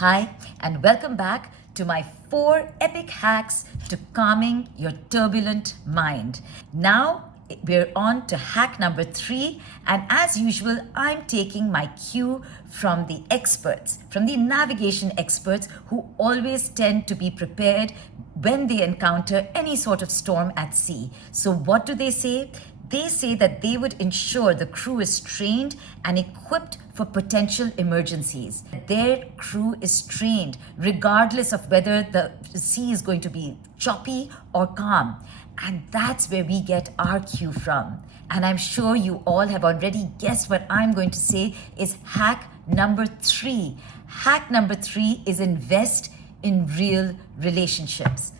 Hi, and welcome back to my 4 epic hacks to calming your turbulent mind. Now we're on to hack number 3, and as usual, I'm taking my cue from the experts, from the navigation experts who always tend to be prepared when they encounter any sort of storm at sea. So, what do they say? They say that they would ensure the crew is trained and equipped for potential emergencies. Their crew is trained regardless of whether the sea is going to be choppy or calm. And that's where we get our cue from. And I'm sure you all have already guessed what I'm going to say is hack number 3. Hack number 3 is invest in real relationships.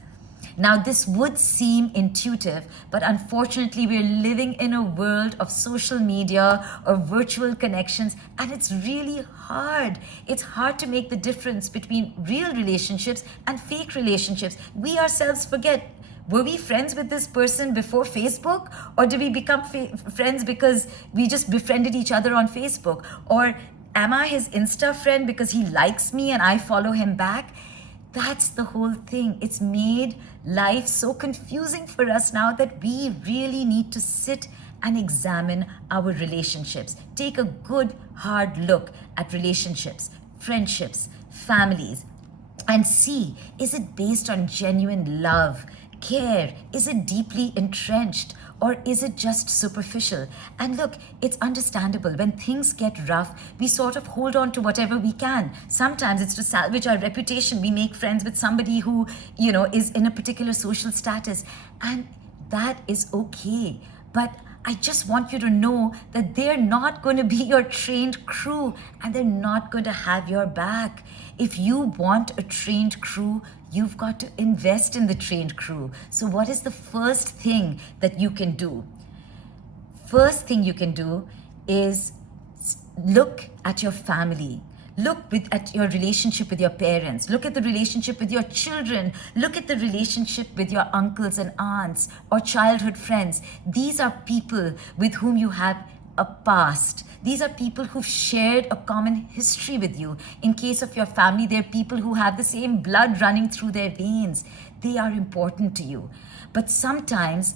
Now, this would seem intuitive, but unfortunately, we're living in a world of social media or virtual connections, and it's really hard. It's hard to make the difference between real relationships and fake relationships. We ourselves forget. Were we friends with this person before Facebook? Or did we become friends because we just befriended each other on Facebook? Or am I his Insta friend because he likes me and I follow him back? That's the whole thing. It's made life so confusing for us now that we really need to sit and examine our relationships. Take a good, hard look at relationships, friendships, families, and see, is it based on genuine love, care? Is it deeply entrenched? Or is it just superficial? And look, it's understandable. When things get rough, we sort of hold on to whatever we can. Sometimes it's to salvage our reputation. We make friends with somebody who, is in a particular social status. And that is okay. But I just want you to know that they're not going to be your trained crew and they're not going to have your back. If you want a trained crew, you've got to invest in the trained crew. So what is the first thing that you can do? First thing you can do is look at your family. Look at your relationship with your parents. Look at the relationship with your children. Look at the relationship with your uncles and aunts or childhood friends. These are people with whom you have a past. These are people who've shared a common history with you. In case of your family, they're people who have the same blood running through their veins. They are important to you. But sometimes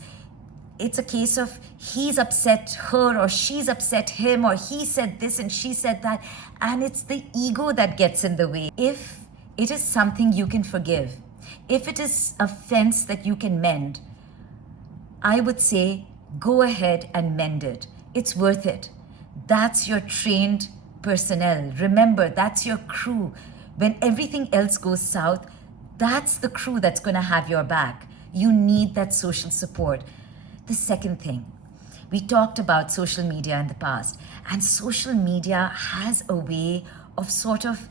it's a case of he's upset her or she's upset him or he said this and she said that, and it's the ego that gets in the way. If it is something you can forgive, if it is a fence that you can mend, I would say go ahead and mend it. It's worth it. That's your trained personnel. Remember, that's your crew. When everything else goes south, that's the crew that's going to have your back. You need that social support. The second thing, we talked about social media in the past, and social media has a way of sort of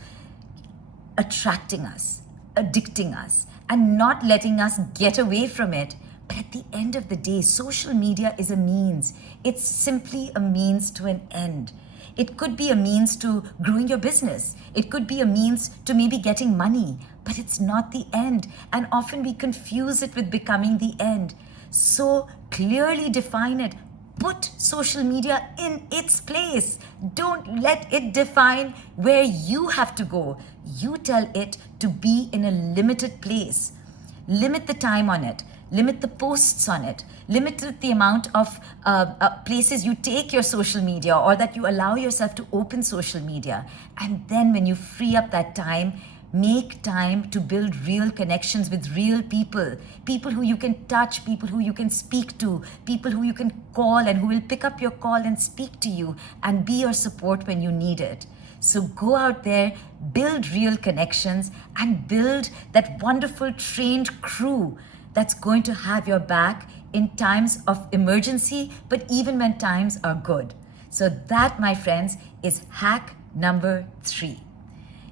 attracting us, addicting us, and not letting us get away from it. But at the end of the day, social media is a means. It's simply a means to an end. It could be a means to growing your business. It could be a means to maybe getting money, but it's not the end. And often we confuse it with becoming the end. So clearly define it. Put social media in its place. Don't let it define where you have to go. You tell it to be in a limited place. Limit the time on it. Limit the posts on it. Limit the amount of places you take your social media or that you allow yourself to open social media. And then when you free up that time, make time to build real connections with real people. People who you can touch, people who you can speak to, people who you can call and who will pick up your call and speak to you and be your support when you need it. So go out there, build real connections and build that wonderful trained crew that's going to have your back in times of emergency, but even when times are good. So that, my friends, is hack number 3.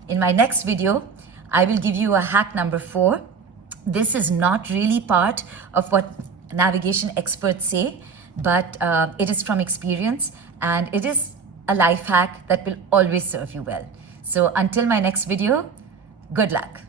In my next video, I will give you a hack number 4. This is not really part of what navigation experts say, but it is from experience and it is a life hack that will always serve you well. So until my next video, good luck.